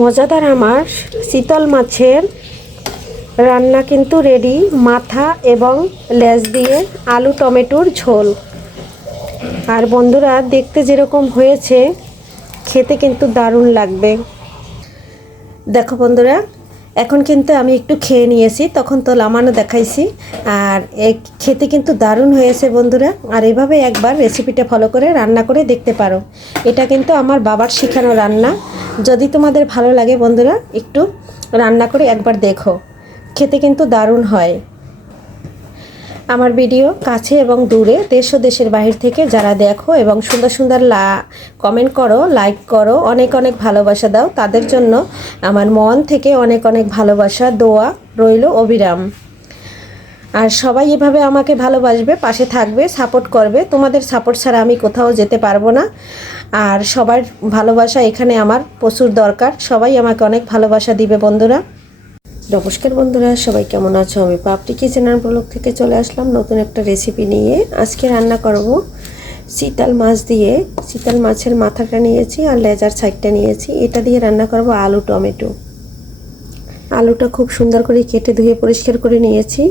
মজাদার আমার চিতল মাছের রান্না কিন্তু রেডি। মাথা এবং লেজ দিয়ে আলু টমেটোর ঝোল। আর বন্ধুরা, দেখতে যেরকম হয়েছে খেতে কিন্তু দারুণ লাগবে। দেখো বন্ধুরা, এখন কিন্তু আমি একটু খেয়ে নিয়েছি, তখন তো লামানো দেখাইছি। আর খেতে কিন্তু দারুণ হয়েছে বন্ধুরা। আর এভাবে একবার রেসিপিটা ফলো করে রান্না করে দেখতে পারো। এটা কিন্তু আমার বাবার শেখানো রান্না। যদি তোমাদের ভালো লাগে বন্ধুরা, একটু রান্না করে একবার দেখো, খেতে কিন্তু দারুণ হয়। আমার ভিডিও কাছে এবং দূরে, দেশ ও দেশের বাহির থেকে যারা দেখো এবং সুন্দর সুন্দর কমেন্ট করো, লাইক করো, অনেক অনেক ভালোবাসা দাও, তাদের জন্য আমার মন থেকে অনেক অনেক ভালোবাসা দোয়া রইল অবিরাম। আর সবাই এভাবে আমাকে ভালোবাসবে, পাশে থাকবে, সাপোর্ট করবে। তোমাদের সাপোর্ট ছাড়া আমি কোথাও যেতে পারবো না। আর সবার ভালোবাসা এখানে আমার প্রচুর দরকার। সবাই আমাকে অনেক ভালোবাসা দিবে বন্ধুরা। নমস্কার বন্ধুরা, সবাই কেমন আছো? আমি পাপড়ি কিচেন আর ব্লগ থেকে চলে আসলাম নতুন একটা রেসিপি নিয়ে। আজকে রান্না করব চিতল মাছ দিয়ে। চিতল মাছের মাথাটা নিয়েছি আর লেজার সাইডটা নিয়েছি। এটা দিয়ে রান্না করব আলু টমেটো। আলুটা খুব সুন্দর করে কেটে ধুয়ে পরিষ্কার করে নিয়েছি।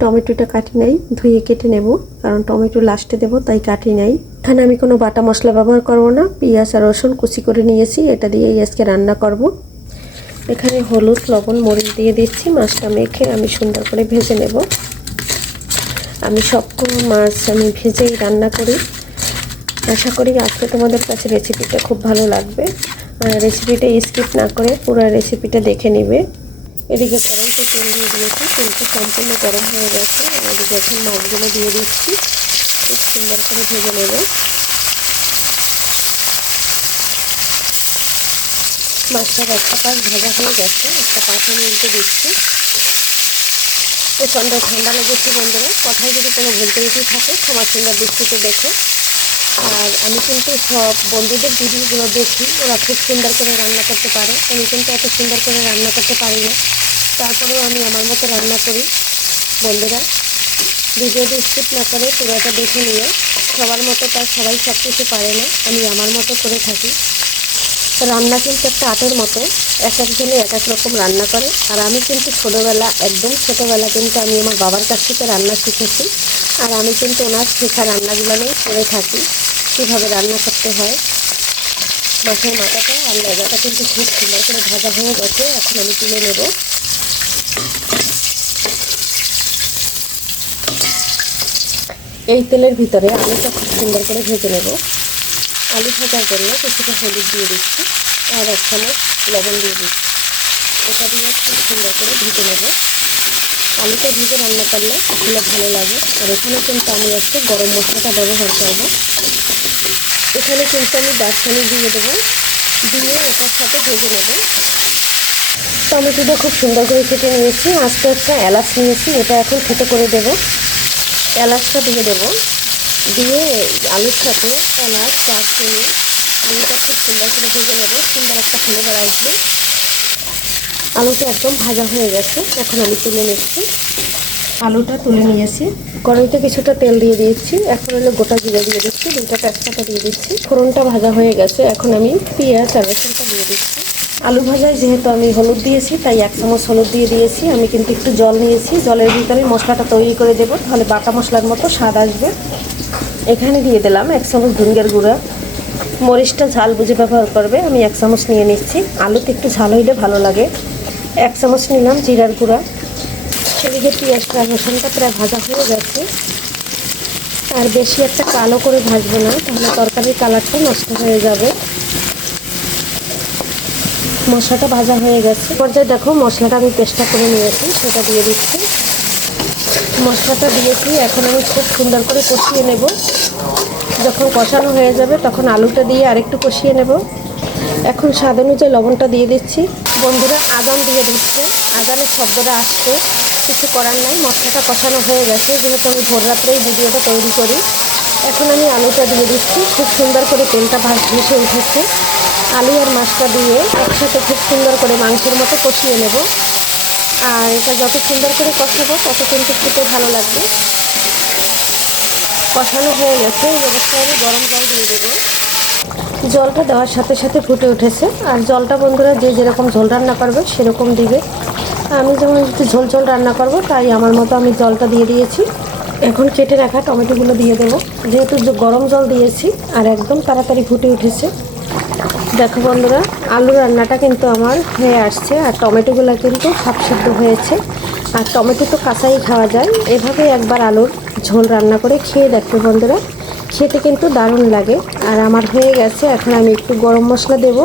টমেটোটা কাটি নাই, ধুয়ে কেটে নেব, কারণ টমেটো লাস্টে দেবো, তাই কাটি নাই। এখানে আমি কোনো বাটা মশলা ব্যবহার করব না। পেঁয়াজ আর রসুন কুচি করে নিয়েছি, এটা দিয়েই আজকে রান্না করব। এখানে হলুদ লবণ মরিচ দিয়ে দিচ্ছি। মাছটা মেখে আমি সুন্দর করে ভেজে নেব। আমি সবগুলো মাছ আমি ভেজেই রান্না করি। আশা করি আজকে তোমাদের কাছে রেসিপিটা খুব ভালো লাগবে। রেসিপিটা স্কিপ না করে পুরো রেসিপিটা দেখে নেবে। এদিকে কড়াইতে তেল দিয়ে দিয়েছি, তেলটা সম্পূর্ণ গরম হয়ে গেছে। এদিকে এখন মাছগুলো দিয়ে দিচ্ছি, খুব সুন্দর করে ভেজে নেবে। মাছটার একটা পাশ ভাজা হয়ে গেছে, একটা পাশ আমি উল্টে দিচ্ছি। প্রচণ্ড ঠান্ডা লেগেছে বন্ধুরা, কথায় যদি কোনো ভুলত্রুটি থাকে ক্ষমা সুন্দর দৃষ্টিতে দেখো। আর আমি কিন্তু সব বন্ধুদের ভিডিওগুলো দেখি, ওরা খুব সুন্দর করে রান্না করতে পারে। আমি কিন্তু এত সুন্দর করে রান্না করতে পারি না, তারপরেও আমি আমার মতো রান্না করি। বন্ধুরা, ভিডিওটি স্কিপ না করে পুরোটা দেখে নিয়ে, সবার মতো তার সবাই সব কিছু পারে না, আমি আমার মতো করে থাকি। রান্না কিন্তু একটা আর্টের মতো, এক একজনে এক এক রকম রান্না করে। আর আমি কিন্তু একদম ছোটোবেলা কিন্তু আমি আমার বাবার কাছ থেকে রান্না শিখেছি। আর আমি কিন্তু ওনার শেখা রান্নাগুলোই করে থাকি, কীভাবে রান্না করতে হয়। মাছের মাথাটা আর লেজাটা কিন্তু খুব সুন্দর করে ভাজা হয়ে গেছে, এখন আমি তুলে নেব। এই তেলের ভিতরে আলুটা খুব সুন্দর করে ভেজে নেব। আলু ভাজার জন্য কিছুটা হলুদ দিয়ে দিচ্ছি আর 1 চামচ লবণ দিয়ে দিচ্ছি। এটা দিয়ে খুব সুন্দর করে ভেজে নেব। আলুটা ভেজে রান্না করলে খুব ভালো লাগে। আর এখানে কিন্তু আমি একটু গরম মশলাটা ব্যবহার করব। এখানে কিন্তু আমি দারচিনি দিয়ে দেবো, দিয়ে এটার সাথে ভেজে নেব। টমেটোটা খুব সুন্দর করে কেটে নিয়েছি। আস্তে একটা এলাচ নিয়েছি, এটা এখন থেতো করে দেব। এলাচটা দিয়ে দেবো, দিয়ে আলুর সাথে এলাচ দারচিনি আলুটা খুব সুন্দর করে ভেজে নেব। সুন্দর একটা ফ্লেভার আসবে। আলুটা একদম ভাজা হয়ে গেছে, এখন আমি তুলে নিচ্ছি। আলুটা তুলে নিয়েছি। কড়াইতে কিছুটা তেল দিয়ে দিচ্ছি। এখন হলো গোটা জিরে দিয়ে দিচ্ছি, 2টা তেজপাতা দিয়ে দিচ্ছি। ফোড়নটা ভাজা হয়ে গেছে, এখন আমি পেঁয়াজ আর রসুনটা দিয়ে দিচ্ছি। আলু ভাজায় যেহেতু আমি হলুদ দিয়েছি, তাই 1 চামচ হলুদ দিয়ে দিয়েছি। আমি কিন্তু একটু জল নিয়েছি, জলের ভিতরে মশলাটা তৈরি করে দেবো, তাহলে বাটা মশলার মতো স্বাদ আসবে। এখানে দিয়ে দিলাম 1 চামচ ধনিয়ার গুঁড়া। মরিচটা ঝাল বুঝে ব্যবহার করবে, আমি 1 চামচ নিয়ে নিচ্ছি। আলুতে একটু ঝাল হইলে ভালো লাগে। 1 চামচ নিলাম জিরার গুঁড়া। সেদিকে পেঁয়াজটা রসুনটা প্রায় ভাজা হয়ে গেছে। আর বেশি একটা কালো করে ভাজবো না, তাহলে তরকারির কালারটা নষ্ট হয়ে যাবে। মশলাটা ভাজা হয়ে গেছে। পর্যায়ে দেখো মশলাটা আমি পেস্টটা করে নিয়েছি, সেটা দিয়ে দিচ্ছি। মশলাটা দিয়েছি, এখন আমি খুব সুন্দর করে কষিয়ে নেব। যখন কষানো হয়ে যাবে তখন আলুটা দিয়ে আরেকটু কষিয়ে নেব। এখন স্বাদ অনুযায়ী লবণটা দিয়ে দিচ্ছি। বন্ধুরা, আজান দিয়ে দিচ্ছে, আজানের শব্দটা আসছে, কিছু করার নাই। মশলাটা কষানো হয়ে গেছে, যেহেতু আমি ভোর রাত্রেই ভিডিওটা তৈরি করি। এখন আমি আলুটা দিয়ে দিচ্ছি। খুব সুন্দর করে তেলটা ভেসে উঠেছে। আলু আর মাছটা দিয়ে একসাথে খুব সুন্দর করে মাংসের মতো কষিয়ে নেব। আর এটা যত সুন্দর করে কষাবো তত কিন্তু খেতে ভালো লাগবে। কষানো হয়ে গেছে, এই অবস্থায় আমি গরম জল দিয়ে দেবো। জলটা দেওয়ার সাথে সাথে ফুটে উঠেছে। আর জলটা বন্ধুরা যে যেরকম ঝোল রান্না করবে সেরকম দিবে। আমি যেমন একটু ঝোল ঝোল রান্না করব তাই আমার মতো আমি জলটা দিয়ে দিয়েছি। এখন কেটে রাখা টমেটোগুলো দিয়ে দেবো, যেহেতু গরম জল দিয়েছি আর একদম তাড়াতাড়ি ফুটে উঠেছে। দেখো বন্ধুরা, আলু রান্নাটা কিন্তু আমার হয়ে আসছে আর টমেটোগুলো কিন্তু হাফ সিদ্ধ হয়েছে। আর টমেটো তো কাঁচাই খাওয়া যায়, এভাবে একবার আলুর ঝোল রান্না করে খেয়ে দেখো বন্ধুরা, খেতে কিন্তু দারুণ লাগে। আর আমার হয়ে গেছে, এখন আমি একটু গরম মশলা দেব।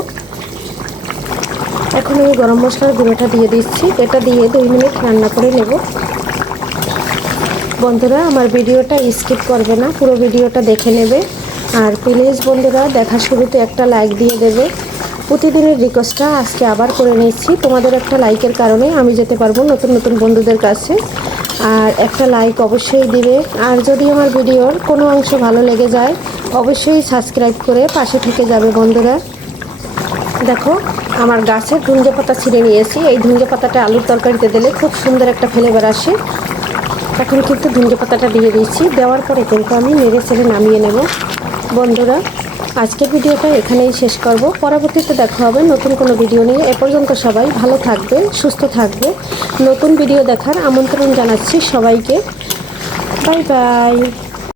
এখন আমি গরম মশলার গুঁড়োটা দিয়ে দিচ্ছি, এটা দিয়ে 2 মিনিট রান্না করে নেব। বন্ধুরা আমার ভিডিওটা স্কিপ করবে না, পুরো ভিডিওটা দেখে নেবে। আর প্লিজ বন্ধুরা দেখা শুরুতে একটা লাইক দিয়ে দেবে। প্রতিদিনের রিকোয়েস্টটা আজকে আবার করে নিচ্ছি, তোমাদের একটা লাইকের কারণে আমি যেতে পারবো নতুন নতুন বন্ধুদের কাছে। আর একটা লাইক অবশ্যই দিবে। আর যদি আমার ভিডিওর কোনো অংশ ভালো লেগে যায় অবশ্যই সাবস্ক্রাইব করে পাশে থেকে যাবে বন্ধুরা। দেখো আমার গাছের ধুন্দে পাতা ছিঁড়ে নিয়েছি, এই ধুন্দে পাতাটা আলুর তরকারিতে দিলে খুব সুন্দর একটা ফ্লেভার আসে। এখন কিন্তু ধুন্দে পাতাটা দিয়ে দিয়েছি, দেওয়ার পরে কিন্তু আমি নেড়ে চেড়ে নামিয়ে নেব। বন্ধুরা আজকের ভিডিওটা এখানেই শেষ করব, পরবর্তীতে দেখা হবে নতুন কোনো ভিডিও নিয়ে। এ পর্যন্ত সবাই ভালো থাকবে, সুস্থ থাকবে। নতুন ভিডিও দেখার আমন্ত্রণ জানাচ্ছি সবাইকে। Bye bye.